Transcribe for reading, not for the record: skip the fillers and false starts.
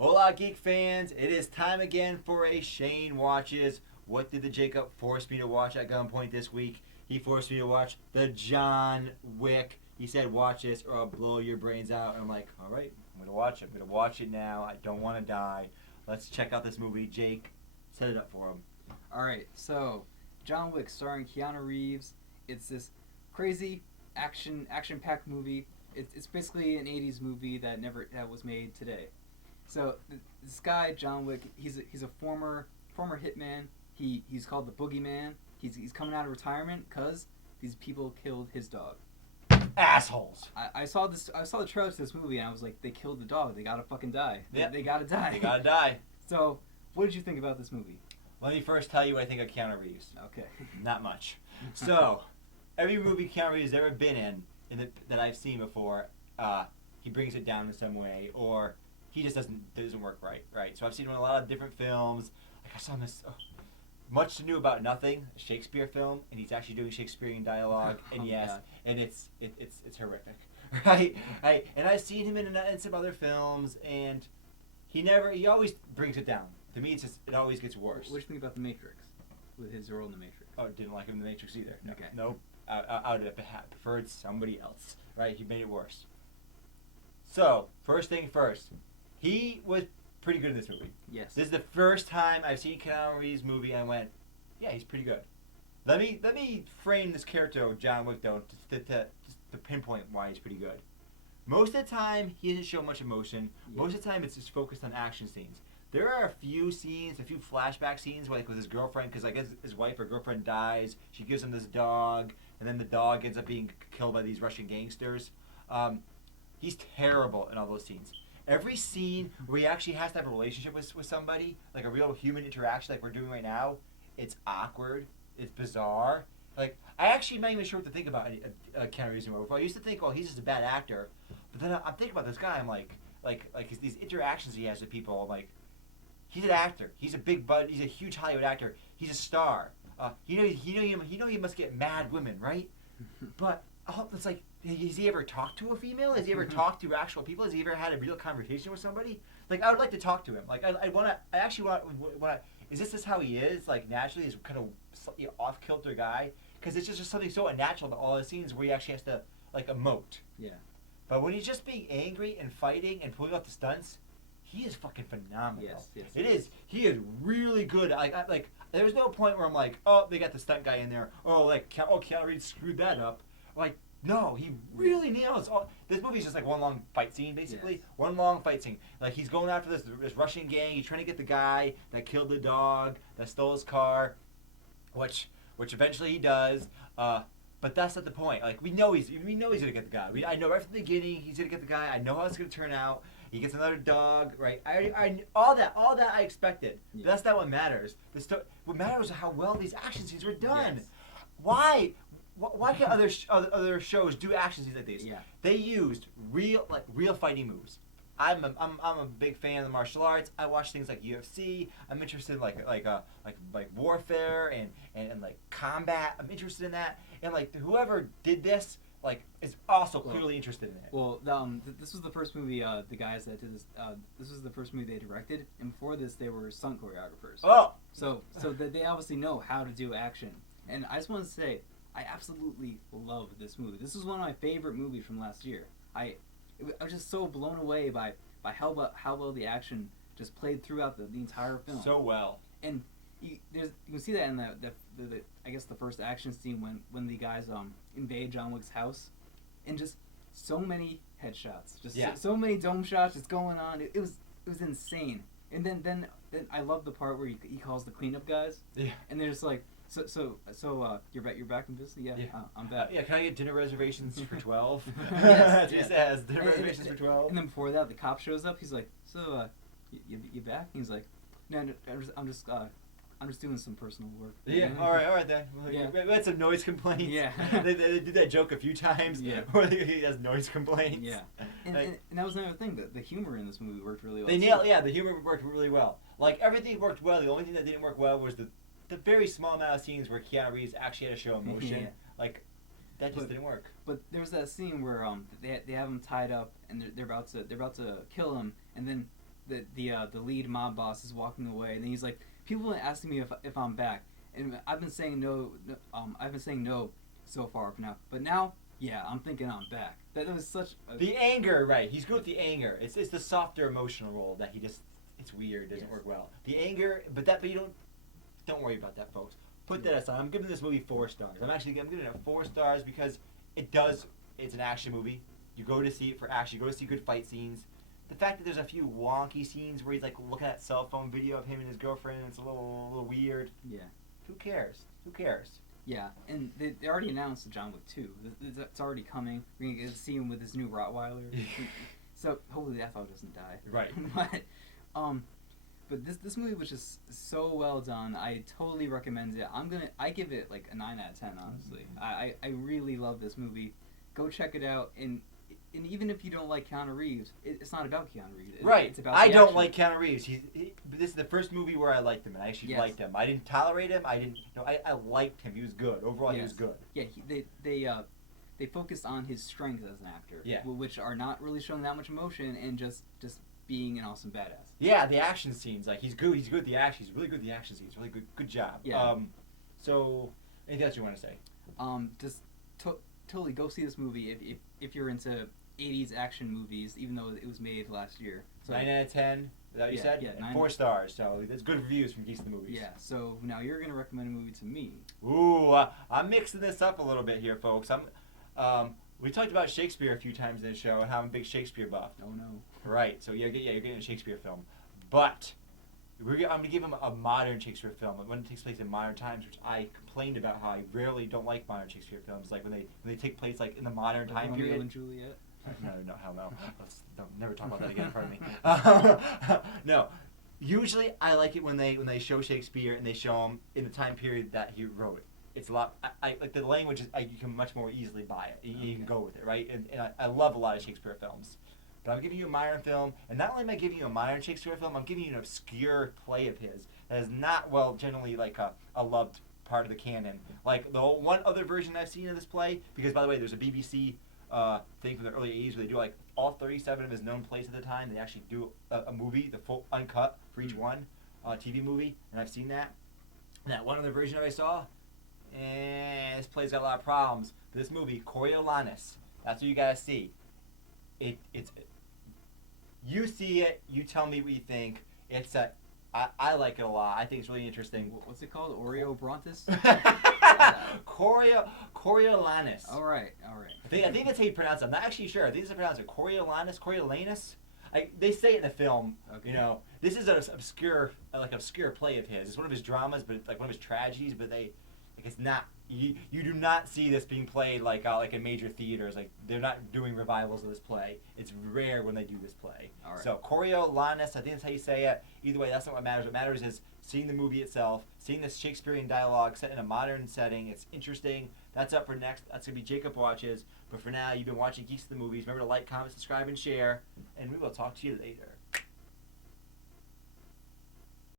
Hola, Geek fans! It is time again for a Shane Watches. What did the Jacob force me to watch at gunpoint this week? He forced me to watch the John Wick. He said, watch this or I'll blow your brains out. And I'm like, all right, I'm going to watch it. I'm going to watch it now. I don't want to die. Let's check out this movie. Jake, set it up for him. All right, so John Wick starring Keanu Reeves. It's this crazy action-packed movie. It's basically an 80s movie that was made today. So this guy John Wick, he's a former hitman. He's called the Boogeyman. He's coming out of retirement because these people killed his dog. Assholes. I saw the trailer to this movie and I was like, they killed the dog. They gotta fucking die. Yep. They gotta die. They gotta die. So what did you think about this movie? Let me first tell you what I think of Keanu Reeves. Okay. Not much. So, every movie Keanu Reeves has ever been in that I've seen before, he brings it down in some way, or he just doesn't work right. So I've seen him in a lot of different films. Like I saw him in this Much to Ado About Nothing, a Shakespeare film, and he's actually doing Shakespearean dialogue, and yes, God. and it's horrific, right? And I've seen him in some other films, and he always brings it down. To me, it always gets worse. What do you think about The Matrix, with his role in The Matrix? Oh, didn't like him in The Matrix either. No, Okay. Nope. I would have preferred somebody else. Right? He made it worse. So, first thing first, he was pretty good in this movie. Yes. This is the first time I've seen Keanu Reeves' movie and I went, yeah, he's pretty good. Let me frame this character of John Wick though to pinpoint why he's pretty good. Most of the time, he doesn't show much emotion. Yeah. Most of the time, it's just focused on action scenes. There are a few flashback scenes, like with his girlfriend, because I guess his wife or girlfriend dies. She gives him this dog, and then the dog ends up being killed by these Russian gangsters. He's terrible in all those scenes. Every scene where he actually has to have a relationship with somebody, like a real human interaction like we're doing right now, it's awkward, it's bizarre. Like, I actually am not even sure what to think about Keanu Reeves anymore. Before, I used to think, oh, he's just a bad actor. But then I'm thinking about this guy, I'm like these interactions he has with people, I'm like, he's an actor. He's a big bud. He's a huge Hollywood actor. He's a star. He must get mad women, right? But it's like, has he ever talked to a female? Has he ever talked to actual people? Has he ever had a real conversation with somebody? Like, I would like to talk to him. Like, I actually want. Is this how he is? Like, naturally, he's kind of slightly off kilter guy. Because it's just something so unnatural about all the scenes where he actually has to like emote. Yeah. But when he's just being angry and fighting and pulling off the stunts, he is fucking phenomenal. Yes. It is. He is really good. Like there's no point where I'm like, oh, they got the stunt guy in there. Oh, Keanu Reeves screwed that up. Like, no, he really nails all. This movie's just like one long fight scene, basically. Yes. One long fight scene. Like, he's going after this Russian gang. He's trying to get the guy that killed the dog, that stole his car, which eventually he does. But that's not the point. Like, we know he's gonna get the guy. I know right from the beginning he's gonna get the guy. I know how it's gonna turn out. He gets another dog, right? All that I expected. Yeah. But that's not what matters. What matters is how well these action scenes were done. Yes. Why can't other shows do action scenes like these? Yeah. They used real fighting moves. I'm a big fan of the martial arts. I watch things like UFC. I'm interested in like warfare and like combat. I'm interested in that. And like whoever did this is also clearly interested in it. Well, this was the first movie. The guys that did this. This was the first movie they directed, and before this, they were stunt choreographers. Oh. So they obviously know how to do action. And I just want to say, I absolutely love this movie. This is one of my favorite movies from last year. I was just so blown away by how well the action just played throughout the entire film. So well. And you can see that in the I guess the first action scene when the guys invade John Wick's house, and just so many headshots, just so many dome shots just going on. It was insane. And then I love the part where he calls the cleanup guys. Yeah. And they're just like, so you're back in business? Yeah. I'm back. Yeah, can I get dinner reservations for 12? Yes, That's what he yes. says. Dinner reservations for 12. And then before that, the cop shows up. He's like, so you back? And he's like, no, I'm just doing some personal work. Yeah, all right then. Yeah. We had some noise complaints. Yeah. they did that joke a few times. Yeah. Where he has noise complaints. Yeah. And that was another thing. The humor in this movie worked really well. The humor worked really well. Like, everything worked well. The only thing that didn't work well was the very small amount of scenes where Keanu Reeves actually had to show emotion. Yeah. Like, that just didn't work. But there was that scene where they have him tied up and they're about to kill him, and then the lead mob boss is walking away, and then he's like, people are asking me if I'm back, and I've been saying no. I've been saying no so far up now, but now, yeah, I'm thinking I'm back. That was such the anger, right? He's good with the anger. It's the softer emotional role that he just it's weird, doesn't work well. The anger, but you don't worry about that, folks. Put that aside. I'm giving this movie 4 stars. I'm giving it 4 stars because it's an action movie. You go to see it for action. You go to see good fight scenes. The fact that there's a few wonky scenes where he's like looking at cell phone video of him and his girlfriend, and it's a little weird. Yeah. Who cares? Who cares? Yeah, and they already announced John Wick 2. It's already coming. We're gonna get to see him with his new Rottweiler. So hopefully that dog doesn't die. Right. But this movie was just so well done. I totally recommend it. I give it like a 9 out of 10. Honestly, I really love this movie. Go check it out. And even if you don't like Keanu Reeves, it's not about Keanu Reeves. Right. It's about I the don't action. like Keanu Reeves. This is the first movie where I liked him, and I actually liked him. I didn't tolerate him. I liked him. He was good. Overall, he was good. Yeah. They focused on his strengths as an actor. Yeah. Which are not really showing that much emotion and just being an awesome badass. Yeah, the action scenes, like he's good. He's good at the action. He's really good at the action scenes. Really good job. Yeah. So anything else you want to say? Just totally go see this movie if you're into 80s action movies, even though it was made last year. So 9 out of 10. Is that what you said? Yeah, and 4 stars. So that's good reviews from Geeks of the Movies. Yeah. So now you're gonna recommend a movie to me. Ooh, I'm mixing this up a little bit here, folks. We talked about Shakespeare a few times in the show and how I'm a big Shakespeare buff. Oh no. Right. So you're getting a Shakespeare film, but I'm going to give him a modern Shakespeare film, one that takes place in modern times, which I complained about how I rarely don't like modern Shakespeare films, like when they take place like in the modern time Romeo period. and Juliet. No, hell no. Don't never talk about that again in front of me. No. Usually, I like it when they show Shakespeare and they show him in the time period that he wrote it. It's a lot. I like the language. You can much more easily buy it. You can go with it, right? And I love a lot of Shakespeare films. But I'm giving you a modern film, and not only am I giving you a modern Shakespeare film, I'm giving you an obscure play of his that is not generally like a loved part of the canon. Like the one other version I've seen of this play, because by the way, there's a BBC thing from the early 80s where they do like all 37 of his known plays at the time. They actually do a movie, the full uncut for each one, TV movie, and I've seen that. And that one other version that I saw, this play's got a lot of problems. But this movie, Coriolanus, that's what you gotta see. It's you see it, you tell me what you think. I like it a lot. I think it's really interesting. What's it called? Oreo Brontis? Coriolanus. All right. I think that's how you pronounce it. I'm not actually sure. I think that's how you pronounce it. Coriolanus. They say it in the film. Okay. You know, this is an obscure play of his. It's one of his dramas, but it's like one of his tragedies. But it's not. You do not see this being played like in major theaters. Like they're not doing revivals of this play. It's rare when they do this play. All right. So Coriolanus, I think that's how you say it. Either way, that's not what matters. What matters is seeing the movie itself, seeing this Shakespearean dialogue set in a modern setting. It's interesting. That's up for next. That's gonna be Jacob Watches. But for now, you've been watching Geeks of the Movies. Remember to like, comment, subscribe, and share. And we will talk to you later.